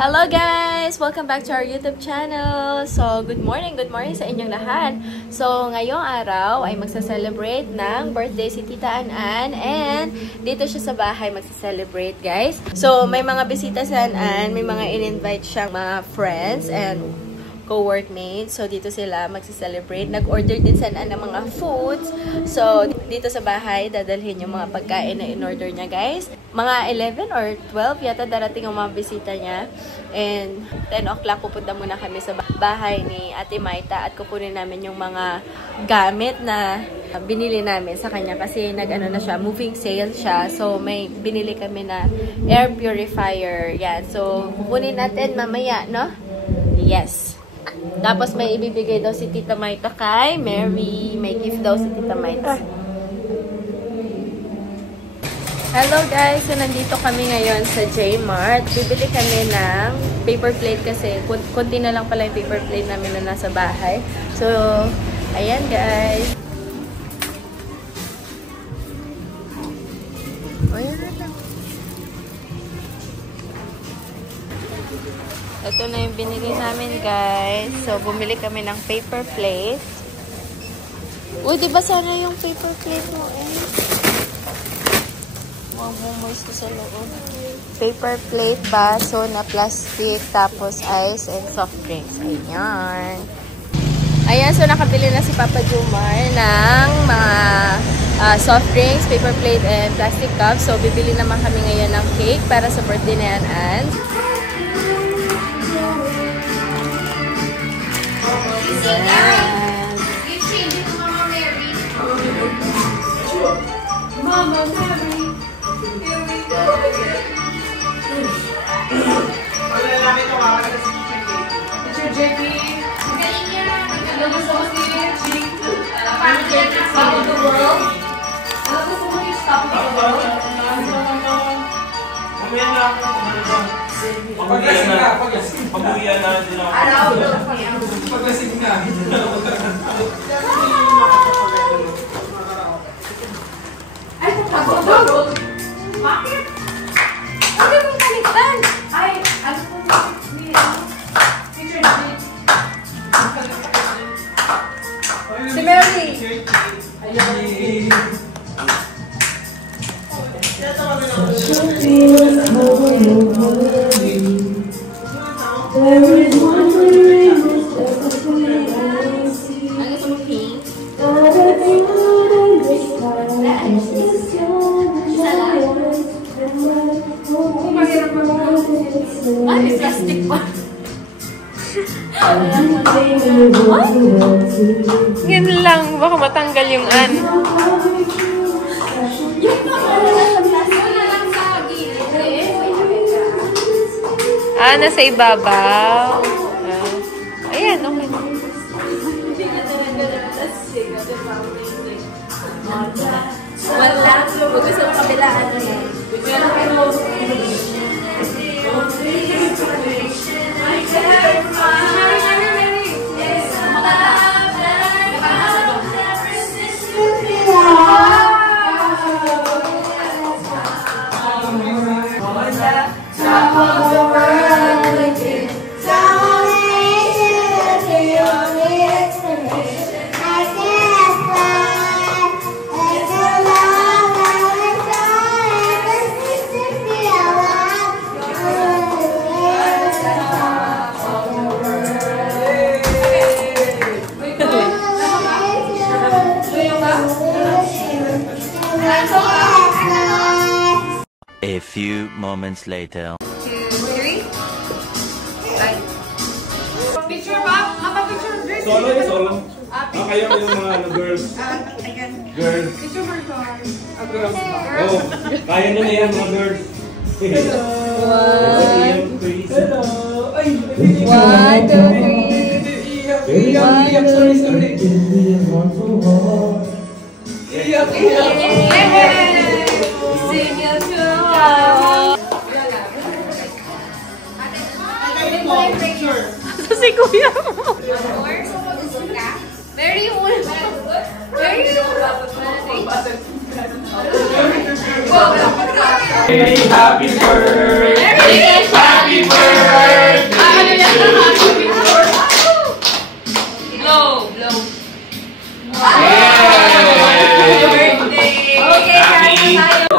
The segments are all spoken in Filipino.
Hello guys! Welcome back to our YouTube channel. So, good morning sa inyong lahat. So, ngayong araw ay magsa-celebrate ng birthday si Tita An and dito siya sa bahay magsa-celebrate, guys. So, may mga bisita si An, may mga in-invite siyang mga friends and co-workmates. So, dito sila magsa-celebrate. Nag-order din si An ng mga foods. So, dito sa bahay, dadalhin yung mga pagkain na in-order niya, guys. Mga 11 or 12 yata darating ang mga bisita niya. And 10 o'clock pupunta muna kami sa bahay ni Ate Maita at kukunin namin yung mga gamit na binili namin sa kanya kasi nag-ano na siya, moving sale siya. So may binili kami na air purifier. Yan. So kukunin natin mamaya, no? Yes. Tapos may ibibigay daw si Tita Maita kay Mary. May gift daw si Tita Maita. Hello guys! So, nandito kami ngayon sa J-Mart. Bibili kami ng paper plate kasi kunti na lang pala yung paper plate namin na nasa bahay. So, ayan guys. Ayan na lang. Ito na yung binili namin guys. So, bumili kami ng paper plate. Uy, diba sana yung paper plate mo Moist sa loob. Paper plate, baso na plastic, tapos ice and soft drinks. Ayan. Ayan, so nakabili na si Papa Jumar ng mga soft drinks, paper plate, and plastic cups. So, bibili naman kami ngayon ng cake para sa birthday na yan, Ann. Mama Mary. Teacher JP. Magaling niya. Ano gusto mo si Chick? Top of the world? Ano gusto mo yung top of the world? Mamaya na ako. Paglasing na. Pag-uwian na din ako. Paglasing na. Ay, top of the world. Bakit? Bakit mong kalitan? Ay, ano po Teacher Jane. Si Mary. Ayun. Ay, plastic pa. Yan lang. Baka matanggal yung an. Nasa ibabaw. Ayan, okay. Wala. Huwag gusto mo kabilaan na yan. A few moments later. 2, 3. Picture, Pop. Mapa-picture. Solo yun, solo. Kayo yung mga girls. Girls. Picture for Girls. Oh, kaya nyo na yan mga girls. Hello. 1, 2, 3. Si kuya mo. Very old. Very old. Happy birthday! Happy birthday! Blow, blow. Okay, kain na tayo.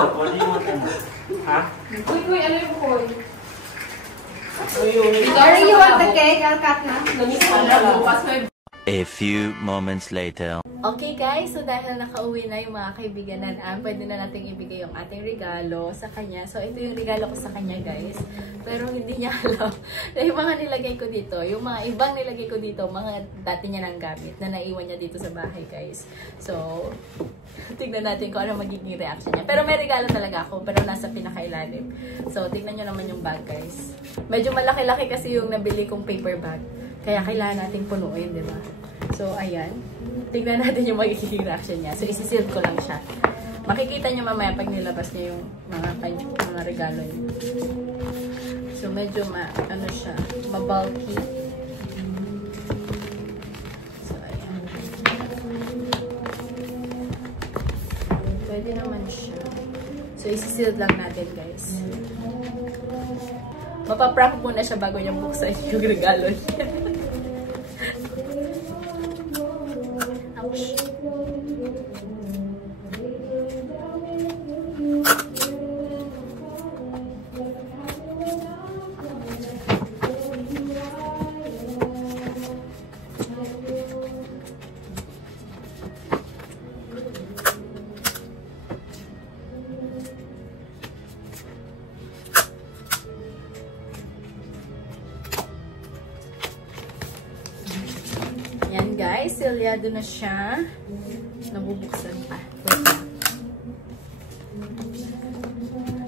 Ha? Uy, ano yung bukoy? Sorry, you want the cake? I'll cut na. A few moments later. Okay guys, so dahil nakauwi na yung mga kaibigan na pwede na natin ibigay yung ating regalo sa kanya. So ito yung regalo ko sa kanya guys. Pero hindi niya alam na yung mga nilagay ko dito, yung mga ibang nilagay ko dito, mga dati niya nang gamit na naiwan niya dito sa bahay guys. So, tignan natin kung ano magiging reaction niya. Pero may regalo talaga ako, pero nasa pinakailalim. So, tignan nyo naman yung bag guys. Medyo malaki-laki kasi yung nabili kong paper bag. Kaya kailangan natin punuin, di ba? So, ayan. Tignan natin yung magiging reaction niya. So, isi-seal ko lang siya. Makikita niyo mamaya pag nilabas niya yung mga regalo niya. So, medyo ano siya, ma-bulky. So, ayan. Pwede naman siya. So, isi-seal lang natin, guys. Mapaprank muna siya bago niya buksan yung regalo niya. Ouch. Yan guys, silyado na siya. Nabubuksan pa.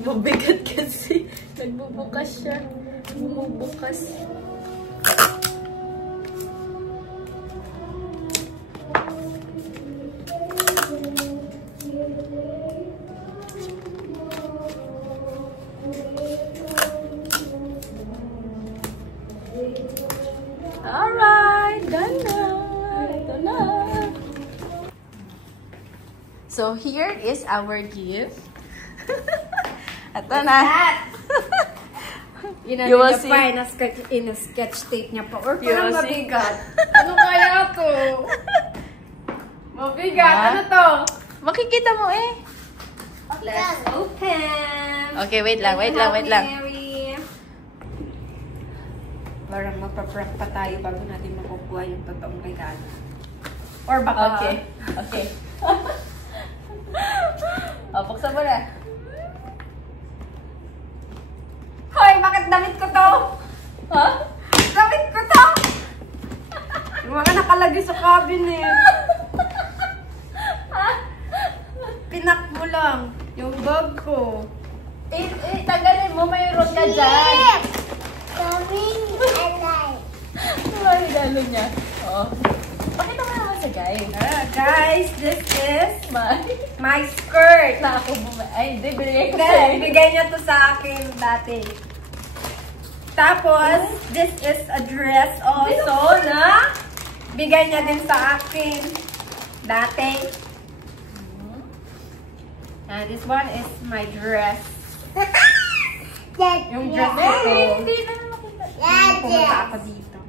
Mabigat kasi. Nagbubukas siya. Bumubukas. Alright, done na. Ito na. So, here is our gift. Ito na. You will see. In-sketch tape niya pa. Or You parang will see. mabigat. Ano kaya to? Mabigat. Ano to? Makikita mo eh. Let's open. Okay, wait lang. Mary. Parang mapaprank pa tayo bago natin makukuha yung totoong regalo. Or baka... Okay. O, buksan mo na. Hoy, bakit damit ko to? Ha? Damit ko to! Yung mga nakalagay sa cabinet. Pinak mo lang yung bag ko. Tanggalin mo, mayroon ka dyan. Ano regalo niya? Oo. Pakita mo naman sa guys. Guys, this is My my skirt. na ako ay, hindi, binigay ko Dahil sa'yo. bigay niya to sa akin dati. Tapos, this is a dress also na bigay niya din sa akin dati. And this one is my dress. Yung dress ko to. Hindi na makita. Pumunta ako dito.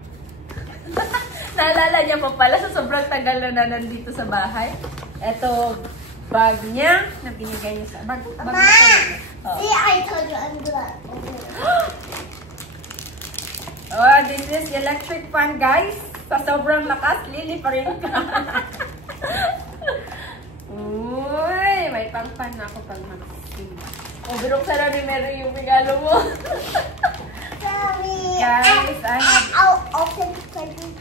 Naalala niya pa pala sa sobrang tagal na nandito sa bahay. Ito, bag niya na binigay niya sa bag. See, I told you I'm good. Oh, this is electric fan, guys. Sa sobrang lakas, lili pa rin ka. Uy, may pang-fan na ako pag mag-sing. O, binuksan na ni Mary yung regalo mo. Sorry. Guys, I have I'll open for you.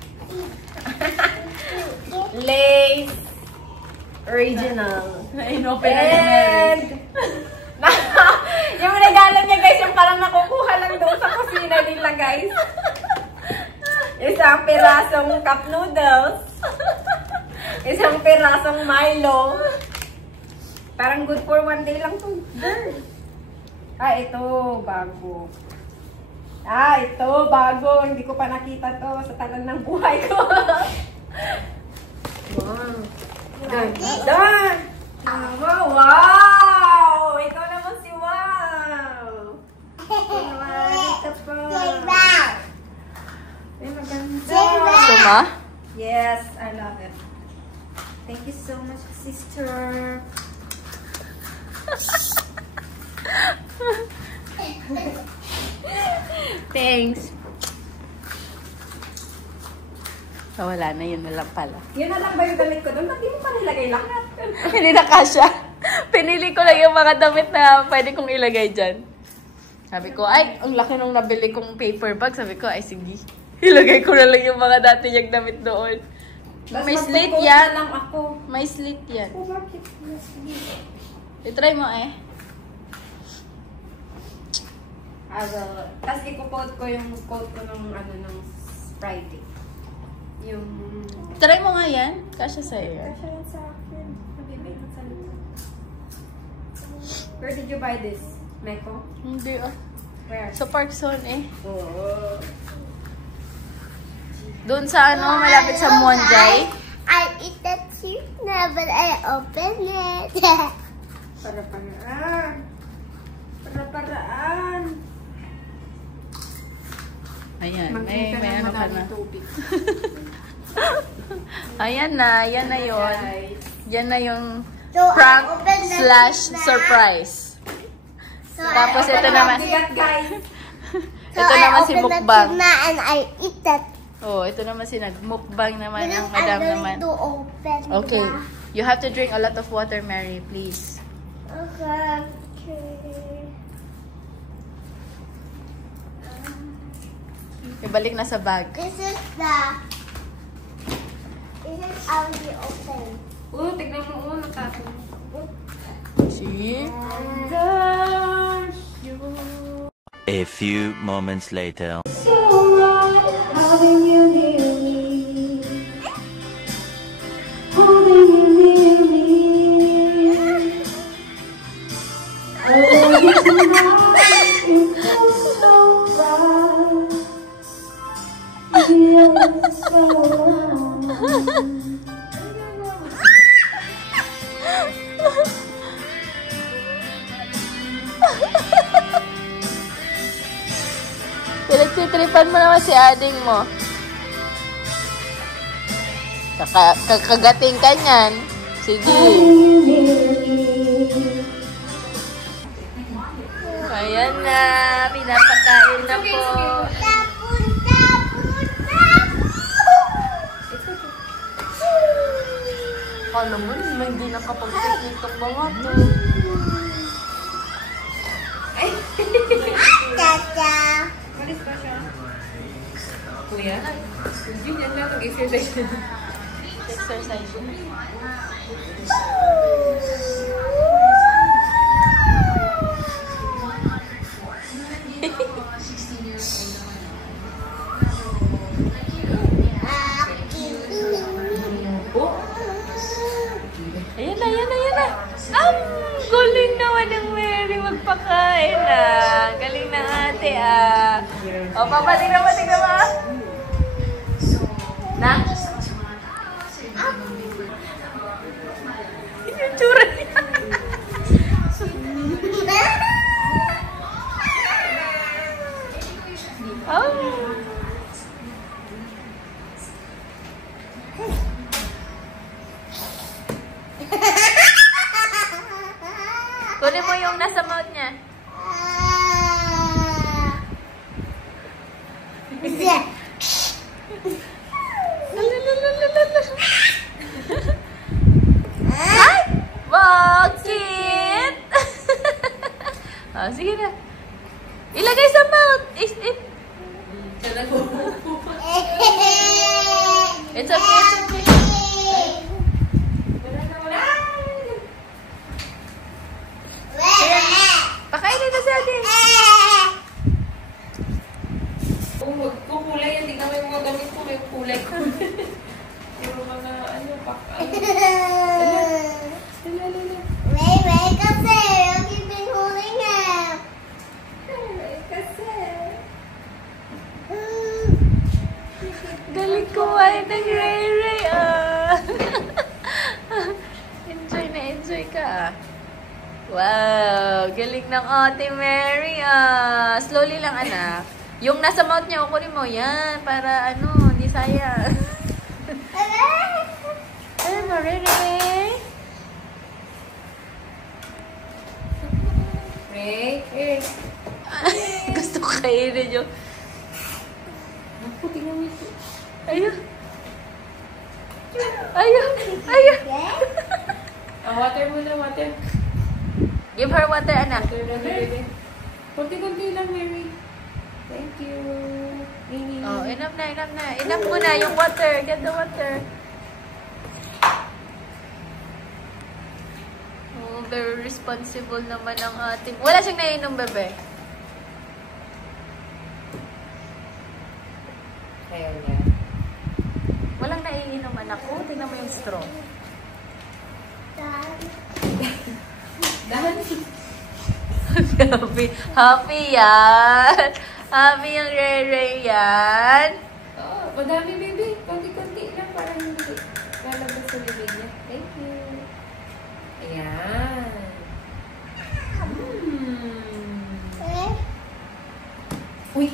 Lace original. Inopen na ni Mary. Yung regalo niya, guys, yung parang nakukuha lang doon sa kusina nila, guys. Isang pirasong cup noodles. Isang pirasong Milo. Parang good for one day lang to. Ito, bago. Ito, bago. Hindi ko pa nakita to sa tagal ng buhay ko. Wow. Ganda. Wow! Ikaw naman si Juan. mo? Yes, I love it. Thank you so much, sister. Thanks. So, wala na. Yun na lang pala. Yun na lang ba yung damit ko doon? Ba't di mo pa nilagay lahat? Hindi na kasya. Pinili ko lang yung mga damit na pwede kong ilagay dyan. Sabi ko, ay, ang laki nung nabili kong paper bag. Sabi ko, ay, sige. Ilagay ko na lang yung mga dati niyang damit doon. May slit yan. Lang ako. May slit yan. Oh, bakit? May slit. I-try mo eh. Tapos ipo-quote ko yung quote ko nung nung Friday. Yung... Try mo nga yan. Kasya sa'yo yan. Kasya yan sa akin. Nabibig sa likod. Where did you buy this? Meko? Hindi ah. Where? Sa Park Zone eh. Oh. Doon sa malapit sa Monjay. I eat that too now, but I open it. Para-paraan. Para-paraan. Ayan, may Mag-drink ano ka na. madaming tubig. Ayan na, yan na yun. Yan na yung So, I prank open the slash tube na. surprise. So, Tapos I ito open naman. the Bigat, guys. So, Ito I naman si open the mukbang. tube na and I eat that. Oh, ito naman si nagmukbang naman Because ang madam I'm naman. going to open Okay. na. You have to drink a lot of water, Mary, please. Okay. Ibalik na sa bag. This is already open. Tignan mo, natapon. See? Gosh, A few moments later. So right, having you near me, holding you near me. I love you tonight, it feels so right. Feels so wrong. Pinagtitripan mo naman si ading mo. Kakagating ka niyan. Sige. Ayan na. Pinapakain na po. Tapon, tapon, tapon. Kala mo, hindi nakapag-picnic itong mga to. Tata. Malis ba siya? Kuya? Yun yan lang, mag-exercise na. Exercise yun. Ayan na, ayan na, ayan na. Ang galing naman ng Mary magpakain ah. Galing ng ate ah. O, papa, tingnan mo, tingnan mo. Na? Yung tsura niya. Oh. Kunin mo yung nasa mouth niya. Ay! Bakit? Oh, sige na. Ilagay sa mouth. It's okay, it's okay. Pakainin na si ate. Kung kulay yan, tignan mo yung mga gamit ko, may kulay ko. Pero mga, Wait, kasi you've been holding him. Kasi. Galing kumain ng Ray ah. Enjoy ka ah. Wow, galing ng ate Mary ah. Slowly lang anak. Yung nasa mouth niya, kunin mo yan para hindi sayang. mo, Ray. Ray. Gusto ko kainin yung... Naku, tingnan mo ito. Ayun. Water muna, water. Give her water, anak. Baby. Kunti-kunti lang, Mary. Thank you. Oh, enough na. Enough muna yung water. Get the water. Oh, very responsible naman ang ating... Wala siyang nainom, bebe. Ayaw niya. Walang naiinom, anak ko. Tingnan mo yung straw. Dahan. Happy yan. Happy yung Ray yan. Oo, madami, baby. Konti-konti lang para hindi lalabas sa bibig niya. Thank you. Ayan. Uy!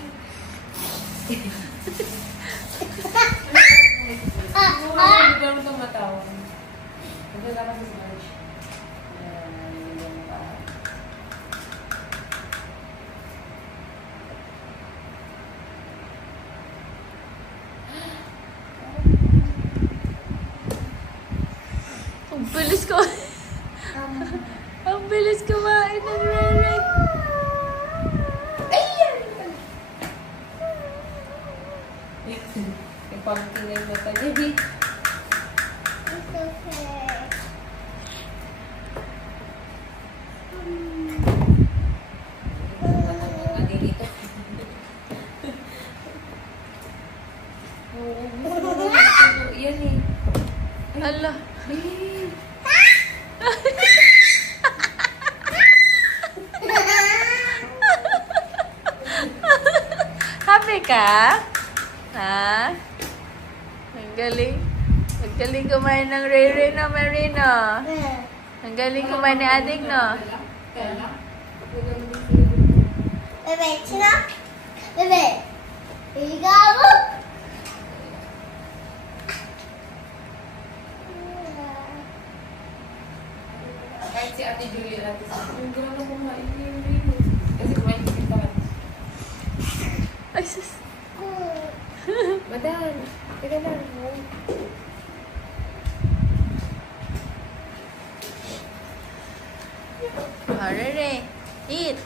Hindi mo tumatawa. Hindi ka kasi sa lunch. Ayan, ganyan pa. Ang bilis ko. Ang bilis kumain ng Ray. Ipagtingin mo ta, baby. It's okay. Lagi dito. Oo, yan eh. Ala. Babe. Happy ka? Ha? Ang galing. Ang galing kumain ng Ray no, Marino. Ang galing kumain ni Ading, no? Bebe, China. Bebe. Igabo. Kahit si Ate Julie natin sa hindi na kumain yung Rino. Kasi kumain si Tita. Ay, sus. Madam, teka lang. Ray. Eat.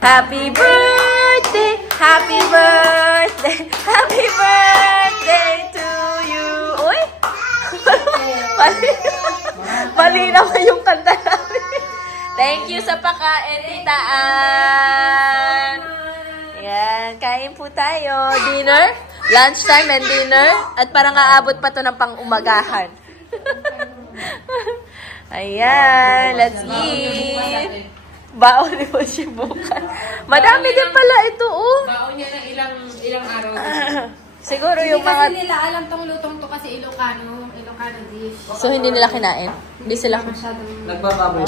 Happy birthday! Happy birthday! Happy birthday to you! Uy! Mali naman yung kanta namin. Thank you sa pagkain, Tita Ann. Yan, kain po tayo. Dinner, lunchtime and dinner. At parang aabot pa to ng pang-umagahan. Ayan, let's eat. Baon ni mo siya bukas. Madami din pala ito, oh. Baon niya ng ilang araw. Siguro yung Hindi mga... kasi nila alam tong lutong to kasi Ilocano dish. So, hindi nila kinain? Hindi sila... Nagbababoy.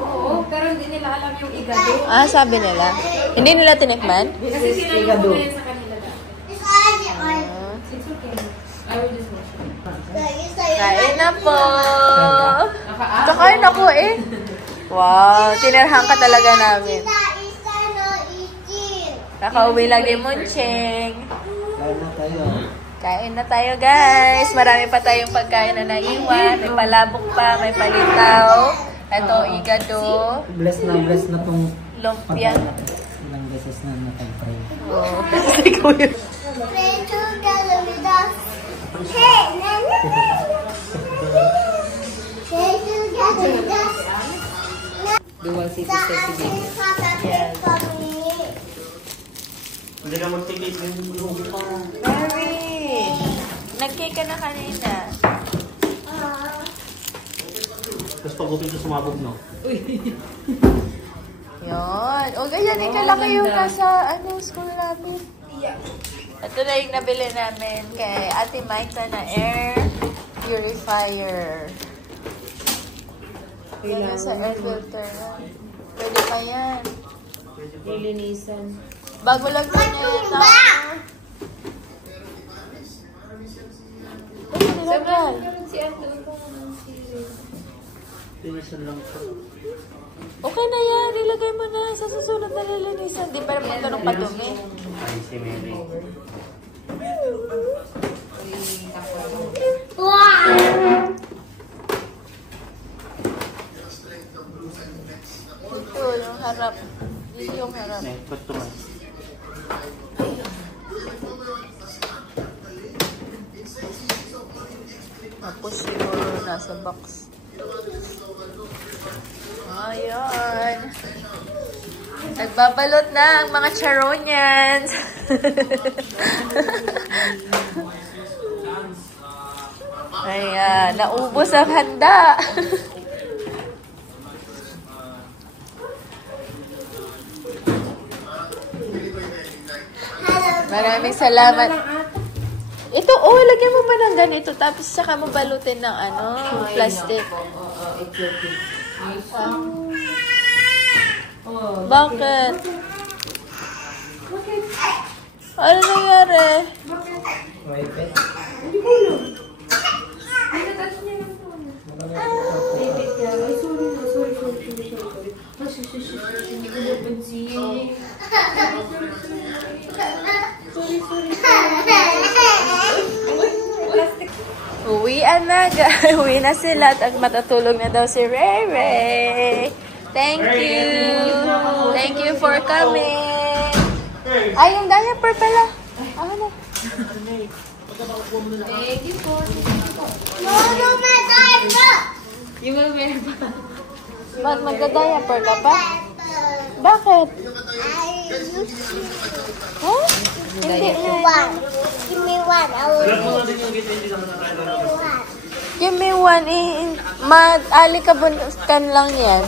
Oo, pero hindi nila alam yung igado. Ah, sabi nila. Hindi nila tinikman? Kasi sinabi ko na yan sa kanila daw. It's on. It's okay. I will just watch it. Kain na po! Kakain ako eh. Wow, tinirhan ka talaga namin. Kakauwi lang ni Muncheng. Kain na tayo, guys. Marami pa tayong pagkain na naiwan. May palabok pa, may palitaw. Ito, igado. Bless na tong Lumpia. ilang beses na natag-pray. Oh, kasi kuya. Pray together with us. Hey, Nana. Pray together with us. Duwag si Sister si Baby. Yes. Hindi ka magtigil. Mary! Nag-cake ka na kanina. Tapos pag-upin sa sumabog, no? Yun. O, ganyan, kalaki yung nasa school namin. Ito na yung nabili namin kay Ate Maita na air purifier. Yan sa air filter. Pwede pa yan. Lilinisan. Bago lang na niya yung ilagay. Si Ate, Linisan lang po. Okay na yan, ilagay mo na sa susunod na lilinisan. Di ba naman ganun padumi? Ay, si Mary. Ito, yung harap. Dito yung harap. May pato man. Tapos yung nasa box. Ayan. Nagbabalot na ang mga charonians. Ayan, naubos ang handa. Maraming salamat. Ito, lagyan mo ba ng ganito, tapos saka mo balutin ng plastic. Bakit? Ano nangyari? Wipe it. Uwian na, uwi na sila at matatulog na daw si Ray Ray. Thank you. Thank you for coming. Ay, yung diaper pala. Ano? Thank you po. No, my diaper. Yung mag-wear pa. Ba't magda-diaper ka pa? Bakit? Huh? Hindi na. One. Give me one. I will Give me one. Mag-alikabukan lang yan.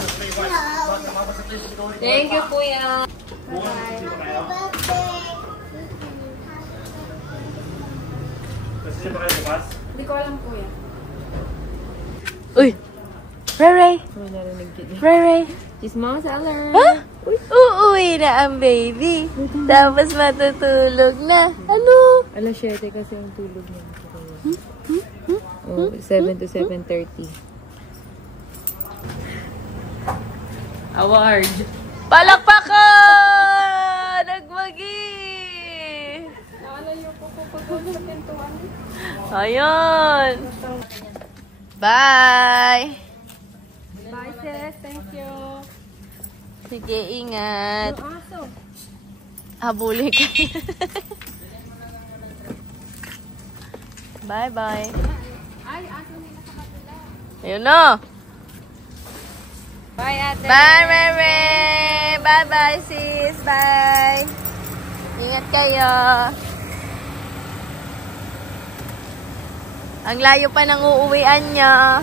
Thank you, Kuya. Hindi ko alam, Kuya. Uy! Ray Ray! Ray Ray! Chismong seller. Ha? Uuwi na ang baby. Tapos matutulog na. Ano? Alas 7 kasi yung tulog niya. Oh, 7 to 7:30. Award. Palakpakan! Nagwagi! Nakalayo po po sa pintuan. Ayun! Bye! Bye, sis. Thank you. Sige, ingat. Aso. Habuli ka. Bye-bye. Ay, aso nila sa kapila. Ayun na. Bye, ate. Bye, Rere. Bye-bye, sis. Bye. Ingat kayo. Ang layo pa ng uuwian niya.